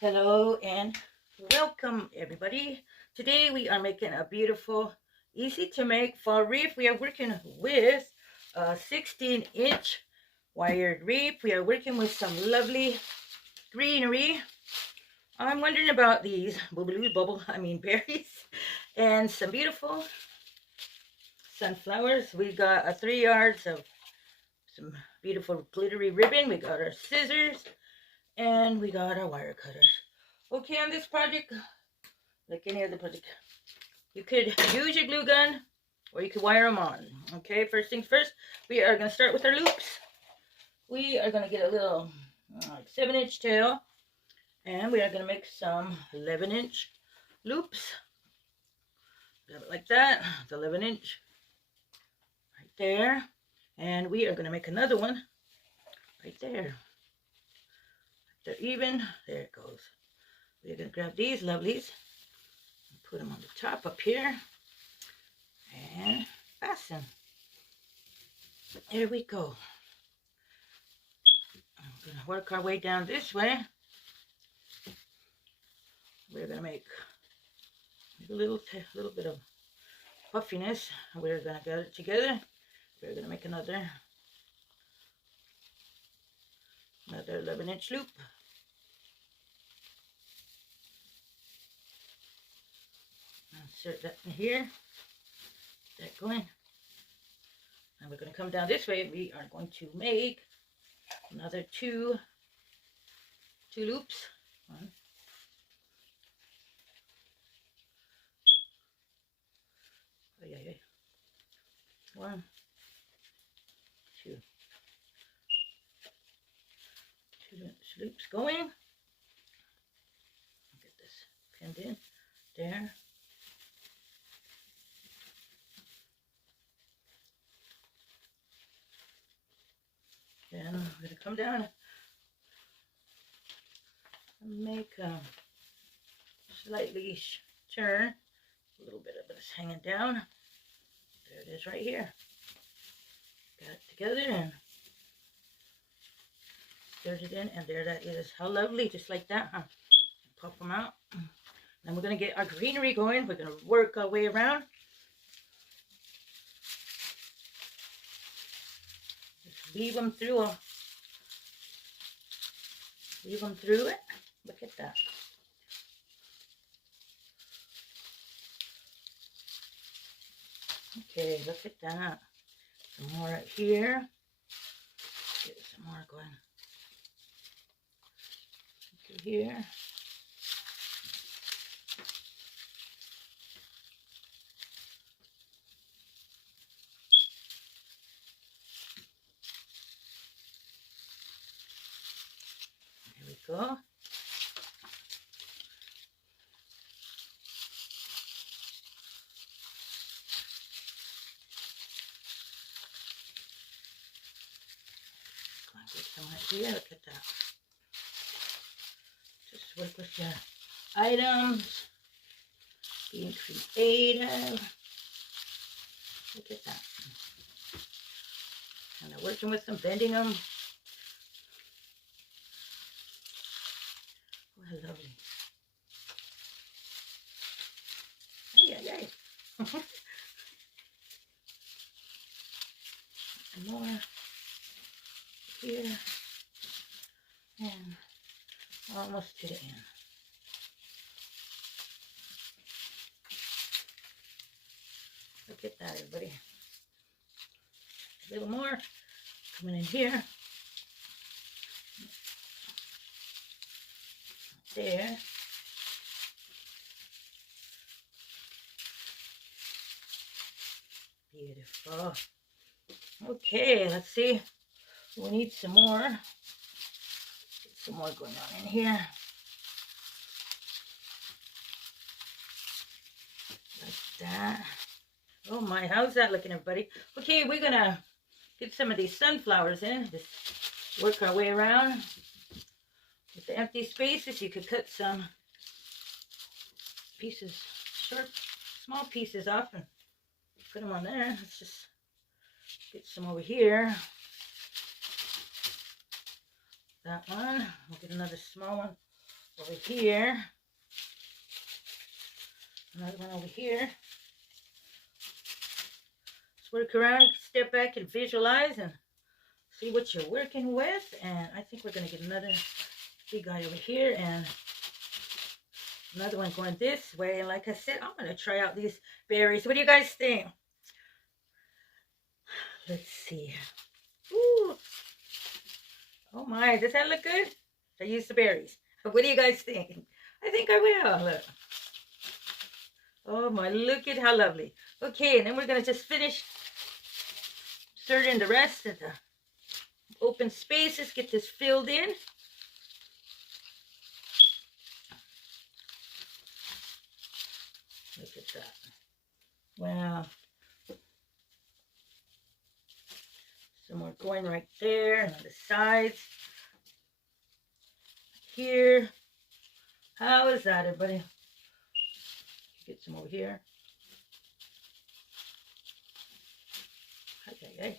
Hello and welcome everybody. Today we are making a beautiful, easy to make fall wreath. We are working with a 16-inch wired wreath. We are working with some lovely greenery. I'm wondering about these berries and some beautiful sunflowers. We got 3 yards of some beautiful glittery ribbon. We got our scissors and we got our wire cutters. Okay, on this project, like any other project, you could use your glue gun or you could wire them on. Okay, first things first, we are going to start with our loops. We are going to get a little 7-inch tail and we are going to make some 11-inch loops. Grab it like that. It's 11-inch right there. And we are going to make another one right there. They're even. There it goes. We're going to grab these lovelies and put them on the top up here and fasten. There we go. We're going to work our way down this way. We're going to make a little bit of puffiness. We're going to get it together. We're going to make another 11-inch loop. Insert that in here. Get that going. And we're going to come down this way. We are going to make another two loops. One, two loops going. Get this pinned in there. Then I'm going to come down and make a slightly turn. A little bit of it is hanging down. There it is right here. Got it together and stirred it in, and there that is. How lovely, just like that, huh? Pop them out. Then we're going to get our greenery going. We're going to work our way around. Just weave them through it. Look at that. Okay, look at that. Some more right here. Get some more going through here. There we go. Get some right here. Look at that. Just work with your items. Being creative. Look at that. And I'm working with them, bending them. Oh, how lovely. Yay. Some more here. And almost to the end. Look at that, everybody. A little more coming in here. There. Beautiful. Okay, let's see. We need some more. Get some more going on in here. Like that. Oh my, how's that looking, everybody? Okay, we're gonna get some of these sunflowers in. Just work our way around. With the empty spaces, you could cut some pieces, short, small pieces off and put them on there. Let's just get some over here. That one. We'll get another small one over here. Another one over here. Just work around, step back and visualize and see what you're working with. And I think we're going to get another big guy over here and another one going this way. And like I said, I'm going to try out these berries. What do you guys think? Let's see. Ooh. Oh my, does that look good? I used the berries. What do you guys think? I think I will. Look. Oh my, look at how lovely. Okay, and then we're going to just finish inserting the rest of the open spaces. Get this filled in. Look at that. Wow. Some more going right there and on the sides. Here. How is that, everybody? Get some over here. Okay.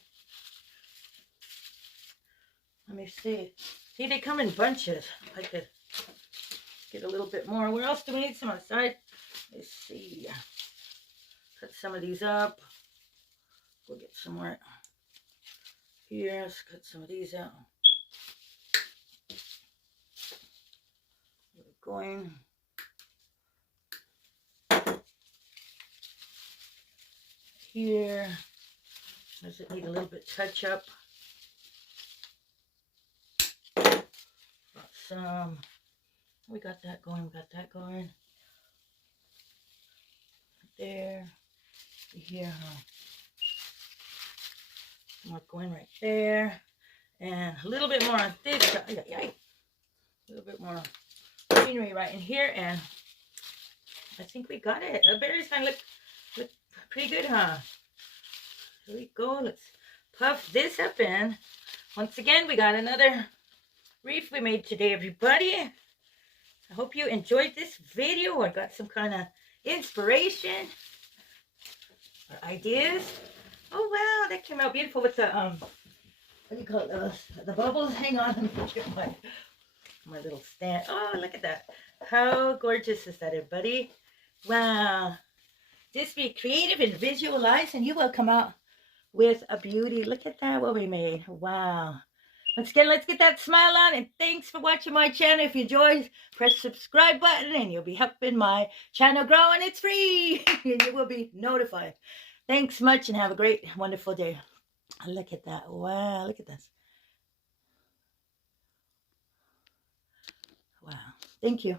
Let me see. See, they come in bunches. I could get a little bit more. Where else do we need some on the side? Let's see. Cut some of these up. We'll get some more here. Let's cut some of these out. We're going. Here. Does it need a little bit touch up? Got some. We got that going. There. Here, huh? More going right there. And a little bit more on this side. A little bit more greenery right in here. And I think we got it. The berries kind of look pretty good, huh? Here we go. Let's puff this up in. Once again, we got another wreath we made today, everybody. I hope you enjoyed this video or got some kind of inspiration or ideas. Oh wow, that came out beautiful with the what do you call it? The bubbles. Hang on, let me get my little stand. Oh, look at that. How gorgeous is that, everybody? Wow. Just be creative and visualize and you will come out with a beauty. Look at that, what we made. Wow. Once again, let's get that smile on, and thanks for watching my channel. If you enjoyed, press the subscribe button and you'll be helping my channel grow, and it's free and you will be notified. Thanks much and have a great, wonderful day. Look at that. Wow, look at this. Wow. Thank you.